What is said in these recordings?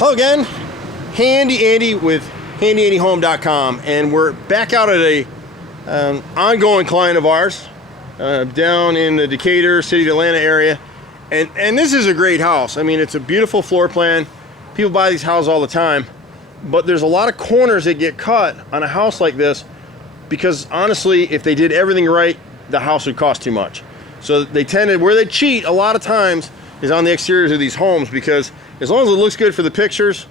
Hello again, Handy Andy with HandyAndyHome.com, and we're back out at a ongoing client of ours down in the Decatur, City of Atlanta area, and this is a great house. I mean, it's a beautiful floor plan. People buy these houses all the time, but there's a lot of corners that get cut on a house like this because honestly, if they did everything right, the house would cost too much. So they tended, where they cheat a lot of times is on the exteriors of these homes, because as long as it looks good for the pictures,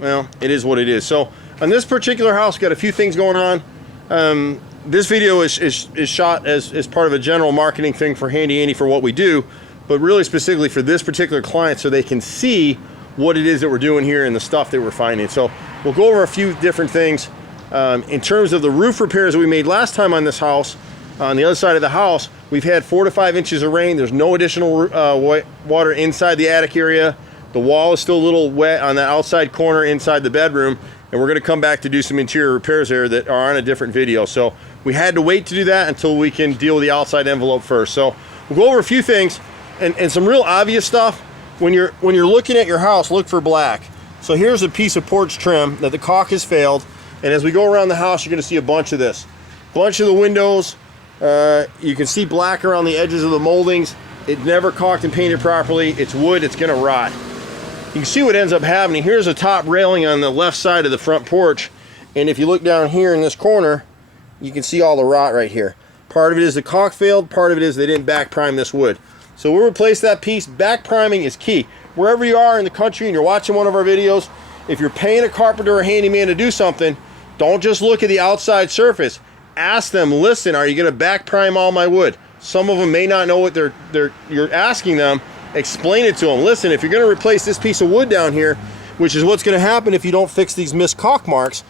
well, it is what it is. So on this particular house, got a few things going on. This video is shot as part of a general marketing thing for Handy Andy for what we do, but really specifically for this particular client so they can see what it is that we're doing here and the stuff that we're finding. So we'll go over a few different things. In terms of the roof repairs that we made last time on this house, on the other side of the house, we've had 4 to 5 inches of rain. There's no additional water inside the attic area. The wall is still a little wet on the outside corner inside the bedroom, and we're going to come back to do some interior repairs there that are on a different video. So we had to wait to do that until we can deal with the outside envelope first. So we'll go over a few things and some real obvious stuff. When you're looking at your house, look for black. So here's a piece of porch trim that the caulk has failed, and as we go around the house, you're going to see a bunch of this. Bunch of the windows, you can see black around the edges of the moldings. It never caulked and painted properly. It's wood, it's going to rot. You can see what ends up happening. Here's a top railing on the left side of the front porch, and if you look down here in this corner, you can see all the rot right here. Part of it is the caulk failed, part of it is they didn't back prime this wood. So we'll replace that piece. Back priming is key. Wherever you are in the country and you're watching one of our videos, if you're paying a carpenter or a handyman to do something, don't just look at the outside surface. Ask them, listen, are you going to back prime all my wood? Some of them may not know what you're asking them. Explain it to them. Listen, if you're going to replace this piece of wood down here, which is what's going to happen if you don't fix these missed caulk marks,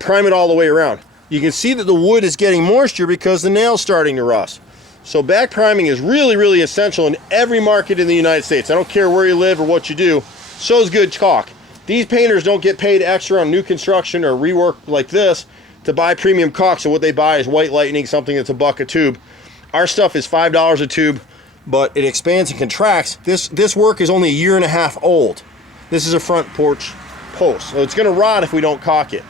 prime it all the way around. You can see that the wood is getting moisture because the nail's starting to rust. So back priming is really, really essential in every market in the United States. I don't care where you live or what you do. So is good caulk. These painters don't get paid extra on new construction or rework like this to buy premium caulk. So what they buy is White Lightning, something that's $1 a tube. Our stuff is $5 a tube, but it expands and contracts. This work is only 1.5 years old. This is a front porch post, so it's going to rot if we don't caulk it.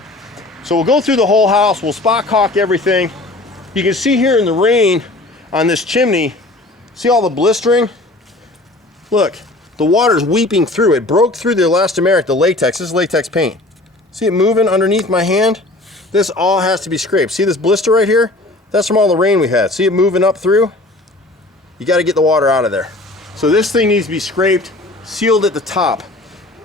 So we'll go through the whole house. We'll spot caulk everything. You can see here in the rain on this chimney, see all the blistering? Look, the water's weeping through. It broke through the elastomeric, the latex. This is latex paint. See it moving underneath my hand? This all has to be scraped. See this blister right here? That's from all the rain we had. See it moving up through? You got to get the water out of there. So this thing needs to be scraped, sealed at the top.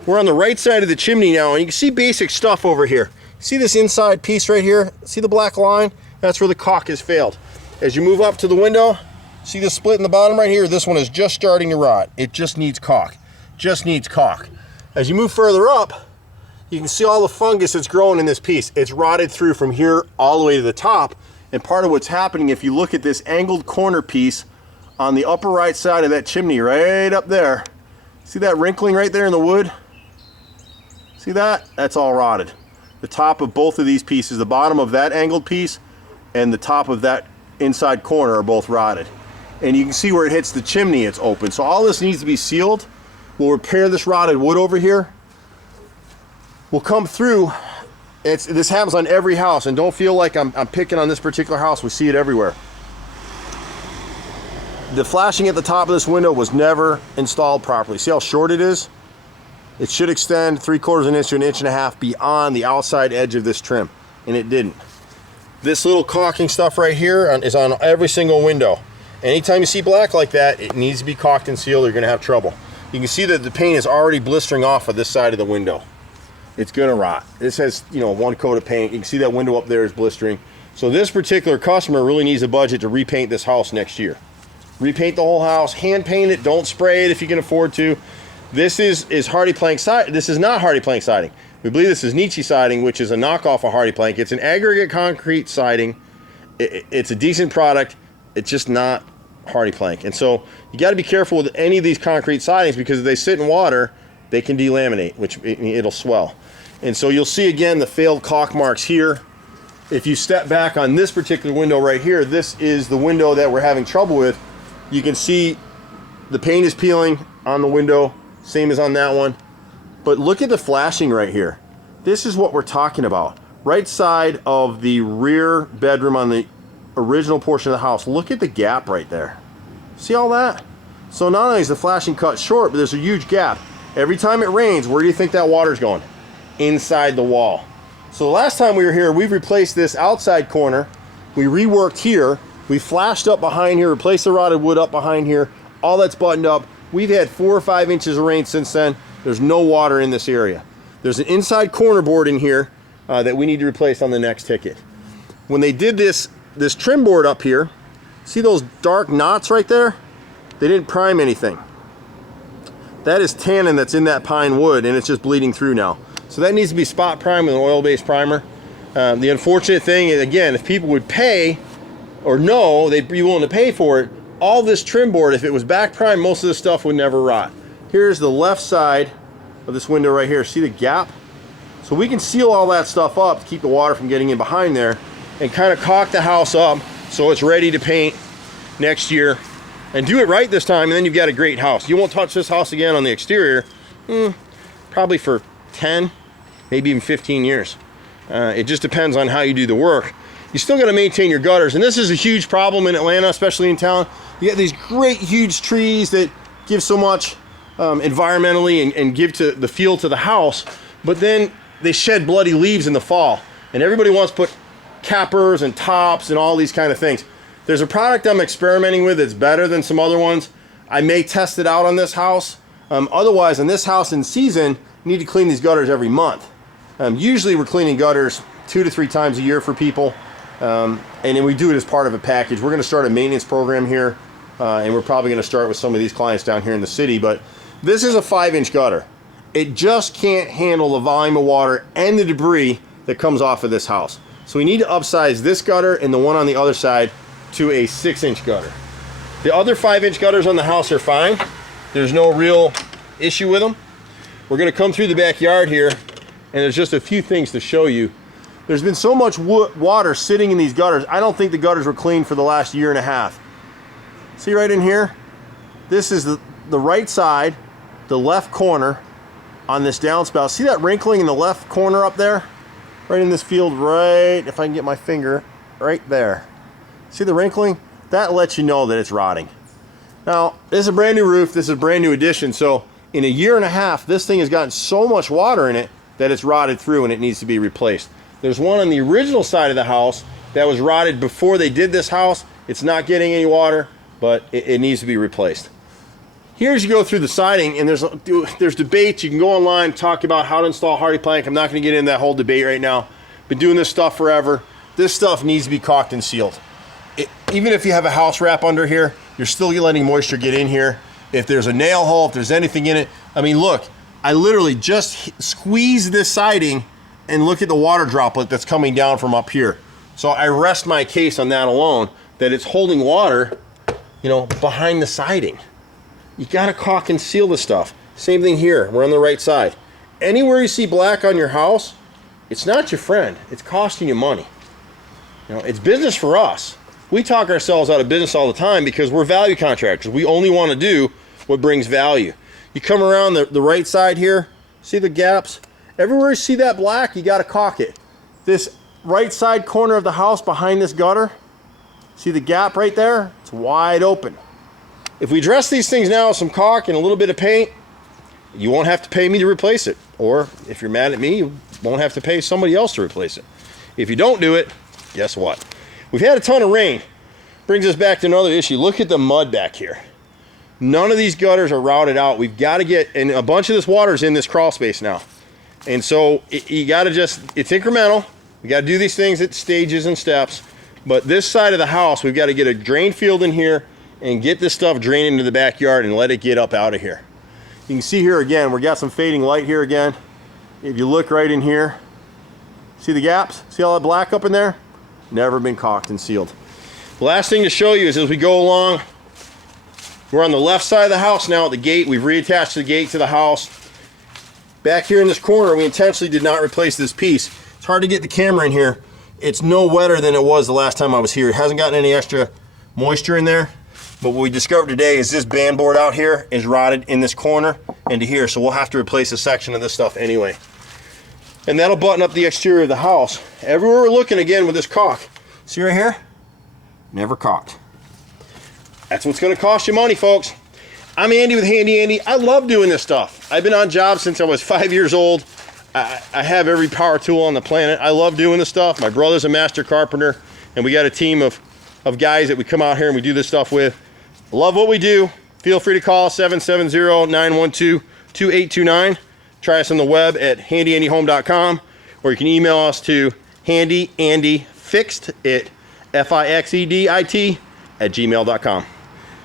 We're on the right side of the chimney now, and you can see basic stuff over here. See this inside piece right here? See the black line? That's where the caulk has failed. As you move up to the window, see the split in the bottom right here? This one is just starting to rot. It just needs caulk. Just needs caulk. As you move further up, you can see all the fungus that's growing in this piece. It's rotted through from here all the way to the top. And part of what's happening, if you look at this angled corner piece on the upper right side of that chimney, right up there, see that wrinkling right there in the wood? See that? That's all rotted. The top of both of these pieces, the bottom of that angled piece and the top of that inside corner are both rotted. And you can see where it hits the chimney, it's open. So all this needs to be sealed. We'll repair this rotted wood over here. We'll come through. This happens on every house, and don't feel like I'm picking on this particular house. We see it everywhere. The flashing at the top of this window was never installed properly. See how short it is? It should extend 3/4 inch to 1.5 inches beyond the outside edge of this trim, and it didn't. This little caulking stuff right here is on every single window. Anytime you see black like that, it needs to be caulked and sealed or you're going to have trouble. You can see that the paint is already blistering off of this side of the window. It's going to rot. This has, one coat of paint. You can see that window up there is blistering. So this particular customer really needs a budget to repaint this house next year. Repaint the whole house, hand paint it, don't spray it if you can afford to. This is Hardy Plank siding. This is not Hardy Plank siding. We believe this is Nietzsche siding, which is a knockoff of Hardy Plank. It's an aggregate concrete siding. It's a decent product. It's just not Hardy Plank. And so you got to be careful with any of these concrete sidings, because if they sit in water, they can delaminate, which it'll swell. And so you'll see again the failed caulk marks here. If you step back on this particular window right here, this is the window that we're having trouble with. You can see the paint is peeling on the window, same as on that one. But look at the flashing right here. This is what we're talking about. Right side of the rear bedroom on the original portion of the house. Look at the gap right there. See all that? So not only is the flashing cut short, but there's a huge gap. Every time it rains, where do you think that water's going? Inside the wall. So the last time we were here, we've replaced this outside corner. We reworked here. We flashed up behind here, replaced the rotted wood up behind here. All that's buttoned up. We've had 4 or 5 inches of rain since then. There's no water in this area. There's an inside corner board in here that we need to replace on the next ticket. When they did this trim board up here, see those dark knots right there? They didn't prime anything. That is tannin that's in that pine wood, and it's just bleeding through now. So that needs to be spot primed with an oil-based primer. The unfortunate thing is, again, if people would pay or know they'd be willing to pay for it, all this trim board, if it was back primed, most of this stuff would never rot. Here's the left side of this window right here. See the gap? So we can seal all that stuff up to keep the water from getting in behind there and kind of caulk the house up so it's ready to paint next year. And do it right this time, and then you've got a great house. You won't touch this house again on the exterior, probably for 10, maybe even 15 years. It just depends on how you do the work. You still got to maintain your gutters, and this is a huge problem in Atlanta, especially in town. You got these great huge trees that give so much environmentally and give to the feel to the house, but then they shed bloody leaves in the fall, and everybody wants to put cappers and tops and all these kind of things. There's a product I'm experimenting with that's better than some other ones. I may test it out on this house. Otherwise, on this house in season, you need to clean these gutters every month. Usually we're cleaning gutters 2 to 3 times a year for people. And then we do it as part of a package. We're gonna start a maintenance program here. And we're probably gonna start with some of these clients down here in the city. But this is a 5-inch gutter. It just can't handle the volume of water and the debris that comes off of this house. So we need to upsize this gutter and the one on the other side to a 6-inch gutter. The other 5-inch gutters on the house are fine. There's no real issue with them. We're gonna come through the backyard here, and there's just a few things to show you. There's been so much water sitting in these gutters, I don't think the gutters were cleaned for the last 1.5 years. See right in here? This is the right side, the left corner on this downspout. See that wrinkling in the left corner up there? Right in this field, right, if I can get my finger, right there. See the wrinkling? That lets you know that it's rotting. Now, this is a brand new roof. This is a brand new addition. So in 1.5 years, this thing has gotten so much water in it that it's rotted through and it needs to be replaced. There's one on the original side of the house that was rotted before they did this house. It's not getting any water, but it needs to be replaced. Here's you go through the siding, and there's debates. You can go online and talk about how to install hardy plank. I'm not going to get into that whole debate right now. Been doing this stuff forever. This stuff needs to be caulked and sealed. Even if you have a house wrap under here, you're still letting moisture get in here. If there's a nail hole, if there's anything in it. I mean, look, I literally just squeezed this siding and look at the water droplet that's coming down from up here. So I rest my case on that alone, that it's holding water, you know, behind the siding. You gotta caulk and seal the stuff. Same thing here, we're on the right side. Anywhere you see black on your house, it's not your friend, it's costing you money. You know, it's business for us. We talk ourselves out of business all the time because we're value contractors. We only want to do what brings value. You come around the right side here, see the gaps? Everywhere you see that black, you got to caulk it. This right side corner of the house behind this gutter, see the gap right there? It's wide open. If we address these things now with some caulk and a little bit of paint, you won't have to pay me to replace it. Or if you're mad at me, you won't have to pay somebody else to replace it. If you don't do it, guess what? We've had a ton of rain. Brings us back to another issue. Look at the mud back here. None of these gutters are routed out. We've got to get, and a bunch of this water's in this crawl space now. And so you got to just, it's incremental. We got to do these things at stages and steps. But this side of the house, we've got to get a drain field in here and get this stuff drained into the backyard and let it get up out of here. You can see here again, we got some fading light here again. If you look right in here, see the gaps? See all that black up in there? Never been caulked and sealed. The last thing to show you is as we go along, we're on the left side of the house now at the gate. We've reattached the gate to the house. Back here in this corner, we intentionally did not replace this piece. It's hard to get the camera in here. It's no wetter than it was the last time I was here. It hasn't gotten any extra moisture in there. But what we discovered today is this band board out here is rotted in this corner into here, so we'll have to replace a section of this stuff anyway. And that'll button up the exterior of the house. Everywhere we're looking again with this caulk, see right here? Never caulked. That's what's gonna cost you money, folks. I'm Andy with Handy Andy. I love doing this stuff. I've been on jobs since I was 5 years old. I have every power tool on the planet. I love doing this stuff. My brother's a master carpenter, and we got a team of guys that we come out here and we do this stuff with. Love what we do. Feel free to call 770-912-2829. Try us on the web at handyandyhome.com, or you can email us to handyandyfixed at FIXEDIT @gmail.com.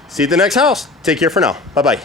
See you at the next house. Take care for now. Bye-bye.